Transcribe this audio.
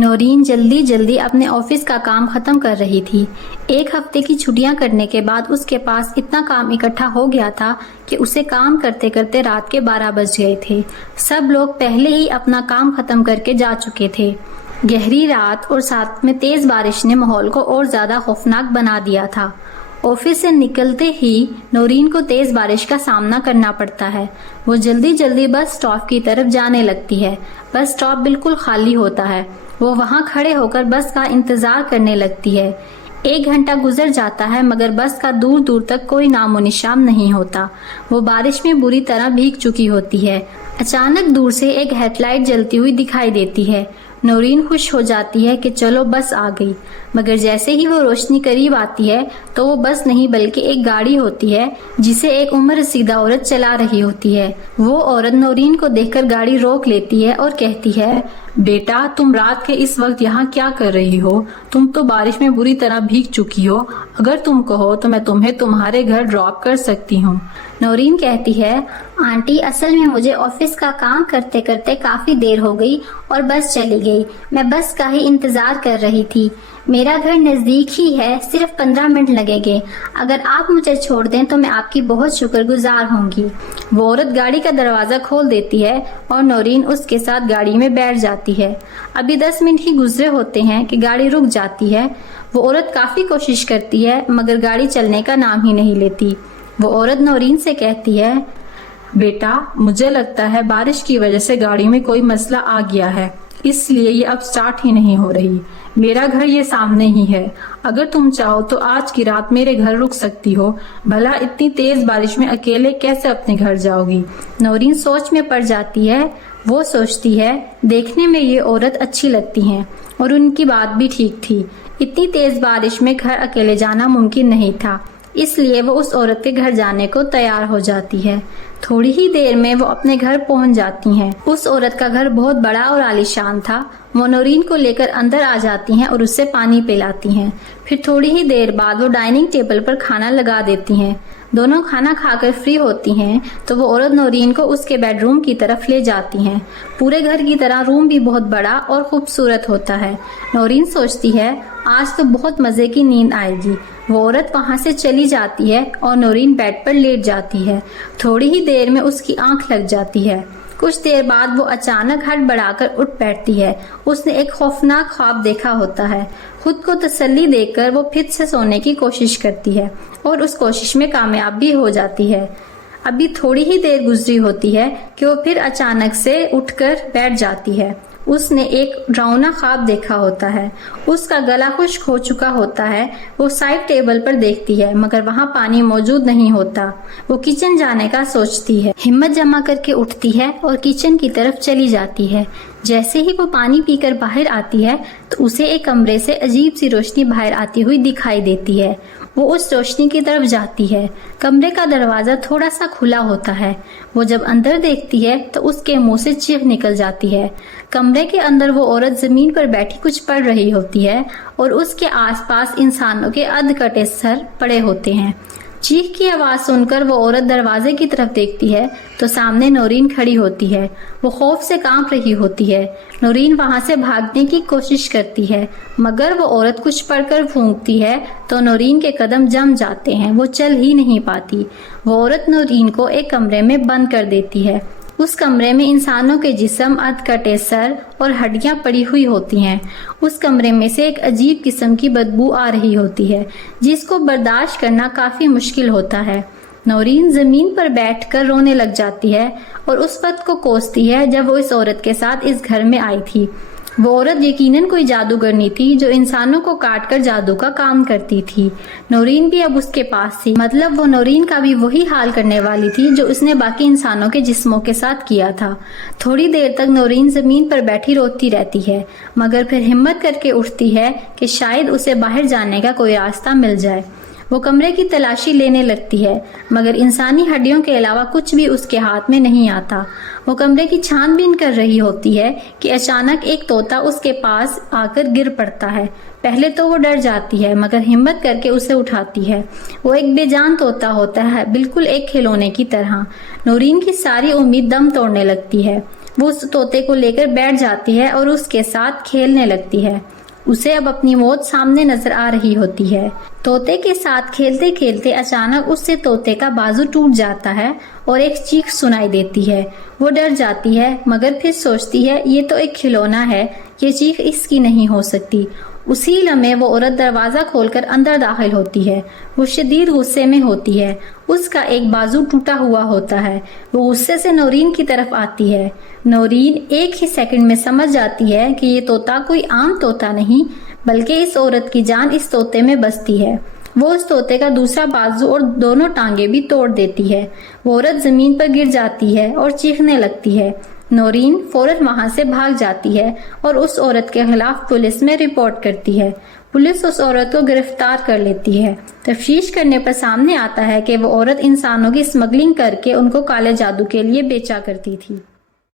نورین جلدی جلدی اپنے آفس کا کام ختم کر رہی تھی۔ ایک ہفتے کی چھٹیاں کرنے کے بعد اس کے پاس اتنا کام اکٹھا ہو گیا تھا کہ اسے کام کرتے کرتے رات کے 12 بج گئے تھے۔ سب لوگ پہلے ہی اپنا کام ختم کر کے جا چکے تھے۔ گہری رات اور ساتھ میں تیز بارش نے ماحول کو اور زیادہ خوفناک بنا دیا تھا۔ آفس سے نکلتے ہی نورین کو تیز بارش کا سامنا کرنا پڑتا ہے۔ وہ جلدی جلدی بس اسٹاپ کی طرف جانے لگتی ہے۔ بس اسٹاپ بالکل خالی ہوتا ہے۔ وہ وہاں کھڑے ہو کر بس کا انتظار کرنے لگتی ہے۔ 1 گھنٹہ گزر جاتا ہے مگر بس کا دور دور تک کوئی نام و نشان نہیں ہوتا۔ وہ بارش میں بری طرح بھیگ چکی ہوتی ہے۔ اچانک دور سے ایک ہیڈ لائٹ جلتی ہوئی دکھائی دیتی ہے۔ نورین خوش ہو جاتی ہے کہ چلو بس آ گئی، مگر جیسے ہی وہ روشنی قریب آتی ہے تو وہ بس نہیں بلکہ ایک گاڑی ہوتی ہے جسے ایک عمر رسیدہ عورت چلا رہی ہوتی ہے۔ وہ عورت نورین کو دیکھ کر گاڑی روک لیتی ہے اور کہتی ہے، بیٹا تم رات کے اس وقت یہاں کیا کر رہی ہو؟ تم تو بارش میں بری طرح بھیگ چکی ہو۔ اگر تم کہو تو میں تمہیں تمہارے گھر ڈراپ کر سکتی ہوں۔ نورین کہتی ہے، آنٹی اصل میں مجھے آفس کا کام کرتے کرتے کافی دیر ہو گئی اور بس چلی گئی۔ میں بس کا ہی انتظار کر رہی تھی۔ میرا گھر نزدیک ہی ہے، صرف 15 منٹ لگے گے۔ اگر آپ مجھے چھوڑ دیں تو میں آپ کی بہت شکر گزار ہوں گی۔ وہ عورت گاڑی کا دروازہ کھول دیتی ہے اور نورین اس کے ساتھ گاڑی میں بیٹھ جاتی ہے۔ ابھی 10 منٹ ہی گزرے ہوتے ہیں کہ گاڑی رک جاتی ہے۔ وہ عورت کافی کوشش کرتی ہے مگر گاڑی چلنے کا نام ہی نہیں لیتی۔ وہ عورت نورین سے کہتی ہے، بیٹا مجھے لگتا ہے بارش کی وجہ سے گاڑی میں کوئی مسئلہ آ گیا ہے، اس لیے یہ اب سٹارٹ ہی نہیں ہو رہی۔ میرا گھر یہ سامنے ہی ہے، اگر تم چاہو تو آج کی رات میرے گھر رک سکتی ہو۔ بھلا اتنی تیز بارش میں اکیلے کیسے اپنے گھر جاؤ گی؟ نورین سوچ میں پڑ جاتی ہے۔ وہ سوچتی ہے، دیکھنے میں یہ عورت اچھی لگتی ہیں اور ان کی بات بھی ٹھیک تھی۔ اتنی تیز بارش میں گھر اکیلے جانا ممکن نہیں تھا، اس لیے وہ اس عورت کے گھر جانے کو تیار ہو جاتی ہے۔ تھوڑی ہی دیر میں وہ اپنے گھر پہنچ جاتی ہیں۔ اس عورت کا گھر بہت بڑا اور عالیشان تھا۔ وہ نورین کو لے کر اندر آ جاتی ہیں اور اس سے پانی پلاتی ہیں۔ پھر تھوڑی ہی دیر بعد وہ ڈائننگ ٹیبل پر کھانا لگا دیتی ہیں۔ دونوں کھانا کھا کر فری ہوتی ہیں تو وہ عورت نورین کو اس کے بیڈ روم کی طرف لے جاتی ہیں۔ پورے گھر کی طرح روم بھی بہت بڑا اور خوبصورت ہوتا ہے۔ نورین سوچتی ہے، آج تو بہت مزے کی نیند آئے گی۔ وہ عورت وہاں سے چلی جاتی ہے اور نورین بیڈ پر لیٹ جاتی ہے۔ تھوڑی ہی دیر میں اس کی آنکھ لگ جاتی ہے۔ کچھ دیر بعد وہ اچانک ہڑبڑا کر اٹھ بیٹھتی ہے۔ اس نے ایک خوفناک خواب دیکھا ہوتا ہے۔ خود کو تسلی دے کر وہ پھر سے سونے کی کوشش کرتی ہے اور اس کوشش میں کامیاب بھی ہو جاتی ہے۔ ابھی تھوڑی ہی دیر گزری ہوتی ہے کہ وہ پھر اچانک سے اٹھ کر بیٹھ جاتی ہے۔ اس نے ایک ڈراؤنا خواب دیکھا ہوتا ہے۔ اس کا گلا خشک ہو چکا ہوتا ہے۔ وہ سائڈ ٹیبل پر دیکھتی ہے مگر وہاں پانی موجود نہیں ہوتا۔ وہ کچن جانے کا سوچتی ہے۔ ہمت جمع کر کے اٹھتی ہے اور کچن کی طرف چلی جاتی ہے۔ جیسے ہی وہ پانی پی کر باہر آتی ہے تو اسے ایک کمرے سے عجیب سی روشنی باہر آتی ہوئی دکھائی دیتی ہے۔ وہ اس روشنی کی طرف جاتی ہے۔ کمرے کا دروازہ تھوڑا سا کھلا ہوتا ہے۔ وہ جب اندر دیکھتی ہے تو اس کے منہ سے چیخ نکل جاتی ہے۔ کمرے کے اندر وہ عورت زمین پر بیٹھی کچھ پڑھ رہی ہوتی ہے اور اس کے آس پاس انسانوں کے ادھ کٹے سر پڑے ہوتے ہیں۔ چیخ کی آواز سن کر وہ عورت دروازے کی طرف دیکھتی ہے تو سامنے نورین کھڑی ہوتی ہے۔ وہ خوف سے کانپ رہی ہوتی ہے۔ نورین وہاں سے بھاگنے کی کوشش کرتی ہے مگر وہ عورت کچھ پڑھ کر پھونکتی ہے تو نورین کے قدم جم جاتے ہیں۔ وہ چل ہی نہیں پاتی۔ وہ عورت نورین کو ایک کمرے میں بند کر دیتی ہے۔ اس کمرے میں انسانوں کے جسم، ادھ کٹے سر اور ہڈیاں پڑی ہوئی ہوتی ہیں۔ اس کمرے میں سے ایک عجیب قسم کی بدبو آ رہی ہوتی ہے جس کو برداشت کرنا کافی مشکل ہوتا ہے۔ نورین زمین پر بیٹھ کر رونے لگ جاتی ہے اور اس وقت کو کوستی ہے جب وہ اس عورت کے ساتھ اس گھر میں آئی تھی۔ وہ عورت یقیناً کوئی جادوگرنی تھی جو انسانوں کو کاٹ کر جادو کا کام کرتی تھی۔ نورین بھی اب اس کے پاس تھی، مطلب وہ نورین کا بھی وہی حال کرنے والی تھی جو اس نے باقی انسانوں کے جسموں کے ساتھ کیا تھا۔ تھوڑی دیر تک نورین زمین پر بیٹھی روتی رہتی ہے مگر پھر ہمت کر کے اٹھتی ہے کہ شاید اسے باہر جانے کا کوئی راستہ مل جائے۔ وہ کمرے کی تلاشی لینے لگتی ہے مگر انسانی ہڈیوں کے علاوہ کچھ بھی اس کے ہاتھ میں نہیں آتا۔ وہ کمرے کی چھان بین کر رہی ہوتی ہے کہ اچانک ایک طوطا اس کے پاس آ کر گر پڑتا ہے۔ پہلے تو وہ ڈر جاتی ہے مگر ہمت کر کے اسے اٹھاتی ہے۔ وہ ایک بے جان طوطا ہوتا ہے، بالکل ایک کھلونے کی طرح۔ نورین کی ساری امید دم توڑنے لگتی ہے۔ وہ اس طوطے کو لے کر بیٹھ جاتی ہے اور اس کے ساتھ کھیلنے لگتی ہے۔ اسے اب اپنی موت سامنے نظر آ رہی ہوتی ہے۔ طوطے کے ساتھ کھیلتے کھیلتے اچانک اس سے طوطے کا بازو ٹوٹ جاتا ہے اور ایک چیخ سنائی دیتی ہے۔ وہ ڈر جاتی ہے مگر پھر سوچتی ہے یہ تو ایک کھلونا ہے، یہ چیخ اس کی نہیں ہو سکتی۔ اسی لمحے وہ عورت دروازہ کھول کر اندر داخل ہوتی ہے۔ وہ شدید غصے میں ہوتی ہے۔ اس کا ایک بازو ٹوٹا ہوا ہوتا ہے۔ وہ غصے سے نورین کی طرف آتی ہے۔ نورین ایک ہی سیکنڈ میں سمجھ جاتی ہے کہ یہ طوطا کوئی عام طوطا نہیں بلکہ اس عورت کی جان اس طوطے میں بستی ہے۔ وہ اس طوطے کا دوسرا بازو اور دونوں ٹانگیں بھی توڑ دیتی ہے۔ وہ عورت زمین پر گر جاتی ہے اور چیخنے لگتی ہے۔ نورین فوراً وہاں سے بھاگ جاتی ہے اور اس عورت کے خلاف پولیس میں رپورٹ کرتی ہے۔ پولیس اس عورت کو گرفتار کر لیتی ہے۔ تفتیش کرنے پر سامنے آتا ہے کہ وہ عورت انسانوں کی اسمگلنگ کر کے ان کو کالے جادو کے لیے بیچا کرتی تھی۔